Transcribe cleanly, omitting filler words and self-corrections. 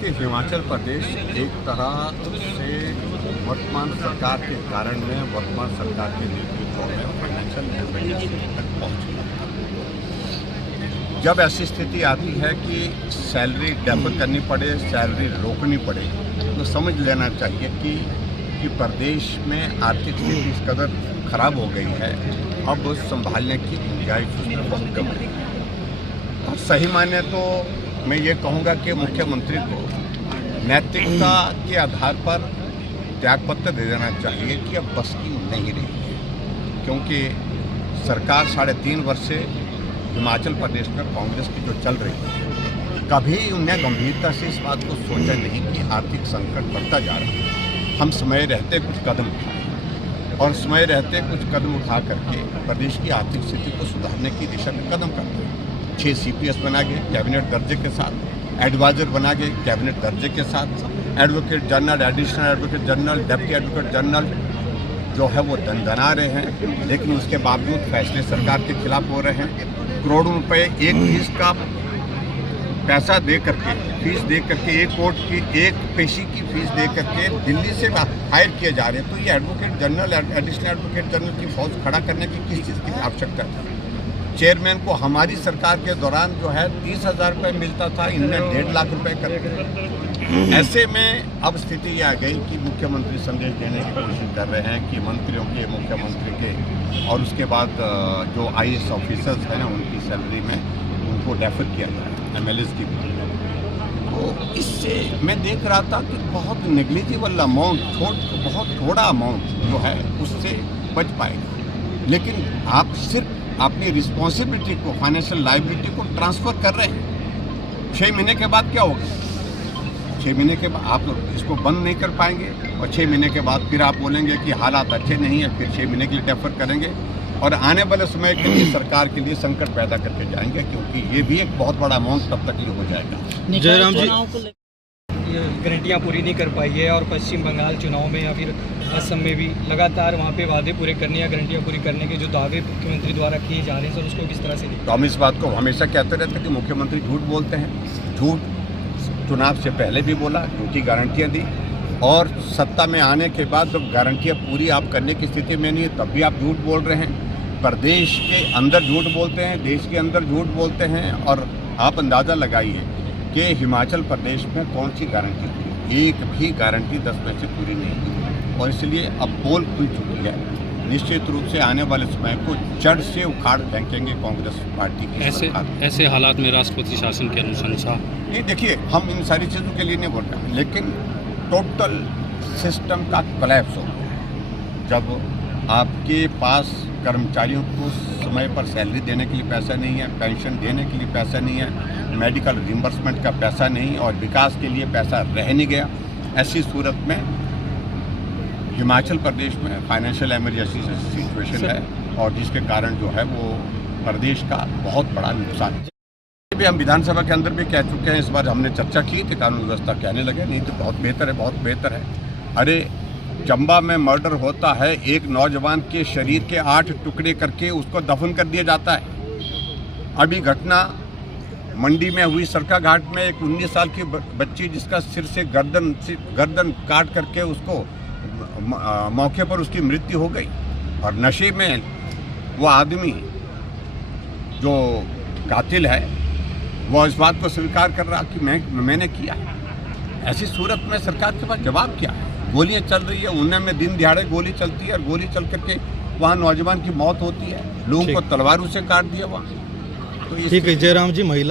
देखिए, हिमाचल प्रदेश एक तरह से वर्तमान सरकार के कारण में, वर्तमान सरकार के नेतृत्व में फाइनेंशियल इमरजेंसी तक पहुँच गया। जब ऐसी स्थिति आती है कि सैलरी डेफर करनी पड़े, सैलरी रोकनी पड़े, तो समझ लेना चाहिए कि प्रदेश में आर्थिक स्थिति इस कदर खराब हो गई है, अब संभालने की गुंजाइश उसमें बहुत कम है। और सही माने तो मैं ये कहूँगा कि मुख्यमंत्री को नैतिकता के आधार पर त्यागपत्र दे देना चाहिए कि अब बस की नहीं रही है, क्योंकि सरकार 3.5 वर्ष से हिमाचल प्रदेश में कांग्रेस की जो चल रही है, कभी उन्हें गंभीरता से इस बात को सोचा नहीं कि आर्थिक संकट बढ़ता जा रहा है। हम समय रहते कुछ कदम उठाए और समय रहते कुछ कदम उठा करके प्रदेश की आर्थिक स्थिति को सुधारने की दिशा में कदम करते हैं। 6 CPS बना के कैबिनेट दर्जे के साथ, एडवाइजर बना के कैबिनेट दर्जे के साथ, advocate general, additional advocate general, deputy advocate general जो है वो दनदना रहे हैं, लेकिन उसके बावजूद फैसले सरकार के खिलाफ हो रहे हैं। करोड़ों रुपए एक फीस का पैसा दे करके, फीस दे करके, एक कोर्ट की एक पेशी की फीस दे करके दिल्ली से हायर किए जा रहे हैं। तो ये advocate general, additional advocate general की फौज खड़ा करने की किस चीज़ की आवश्यकता थी? चेयरमैन को हमारी सरकार के दौरान जो है 30,000 रुपये मिलता था, इनने 1.5 लाख रुपए कर दिए। ऐसे में अब स्थिति ये आ गई कि मुख्यमंत्री संदेश देने की कोशिश कर रहे हैं कि मंत्रियों के, मुख्यमंत्री के और उसके बाद जो IAS ऑफिसर्स हैं उनकी सैलरी में उनको डेफर किया जाए, MLAs की। तो इससे मैं देख रहा था कि बहुत नेग्लिजिबल अमाउंट, बहुत थोड़ा अमाउंट जो है उससे बच पाएगा, लेकिन आप सिर्फ अपनी रिस्पॉन्सिबिलिटी को, फाइनेंशियल लायबिलिटी को ट्रांसफ़र कर रहे हैं। 6 महीने के बाद क्या होगा? 6 महीने के बाद आप इसको बंद नहीं कर पाएंगे और 6 महीने के बाद फिर आप बोलेंगे कि हालात अच्छे नहीं है, फिर 6 महीने के लिए डेफर करेंगे और आने वाले समय के लिए सरकार के लिए संकट पैदा करके जाएंगे, क्योंकि ये भी एक बहुत बड़ा अमाउंट तब तक ये हो जाएगा। जयराम जी, गारंटियाँ पूरी नहीं कर पाई है और पश्चिम बंगाल चुनाव में या फिर असम में भी लगातार वहाँ पे वादे पूरे करने या गारंटियाँ पूरी करने के जो दावे मुख्यमंत्री द्वारा किए जा रहे हैं, सर उसको किस तरह से देखते हैं? तो हम इस बात को हमेशा कहते रहते हैं कि मुख्यमंत्री झूठ बोलते हैं। झूठ चुनाव से पहले भी बोला, झूठी गारंटियाँ दी, और सत्ता में आने के बाद जब गारंटियाँ पूरी आप करने की स्थिति में नहीं है तब भी आप झूठ बोल रहे हैं। प्रदेश के अंदर झूठ बोलते हैं, देश के अंदर झूठ बोलते हैं, और आप अंदाज़ा लगाइए कि हिमाचल प्रदेश में कौन सी गारंटी पूरी? एक भी गारंटी 10 में से पूरी नहीं हुई, और इसलिए अब पोल खुल चुकी है। निश्चित रूप से आने वाले समय को जड़ से उखाड़ फेंकेंगे कांग्रेस पार्टी की। ऐसे हालात में राष्ट्रपति शासन की अनुशंसा? नहीं, देखिए, हम इन सारी चीज़ों के लिए नहीं बोल रहे हैं, लेकिन टोटल सिस्टम का कोलैप्स हो गया। जब आपके पास कर्मचारियों को समय पर सैलरी देने के लिए पैसा नहीं है, पेंशन देने के लिए पैसा नहीं है, मेडिकल रिम्बर्समेंट का पैसा नहीं, और विकास के लिए पैसा रह नहीं गया, ऐसी सूरत में हिमाचल प्रदेश में फाइनेंशियल इमरजेंसी सिचुएशन है, और जिसके कारण जो है वो प्रदेश का बहुत बड़ा नुकसान है। भी हम विधानसभा के अंदर भी कह चुके हैं, इस बार हमने चर्चा की थी, कानून व्यवस्था कहने लगे नहीं तो बहुत बेहतर है, बहुत बेहतर है। अरे, चंबा में मर्डर होता है, एक नौजवान के शरीर के 8 टुकड़े करके उसको दफन कर दिया जाता है। अभी घटना मंडी में हुई, सरका घाट में एक 19 साल की बच्ची जिसका सिर से गर्दन काट करके उसको मौके पर उसकी मृत्यु हो गई, और नशे में वो आदमी जो कातिल है वो इस बात को स्वीकार कर रहा कि मैंने किया। ऐसी सूरत में सरकार के पास जवाब क्या है? गोलियां चल रही है, ऊना में दिन दिहाड़े गोली चलती है, और गोली चल करके वहाँ नौजवान की मौत होती है, लोगों को तलवारों से काट दिया वहाँ। तो ठीक है जयराम जी, महिला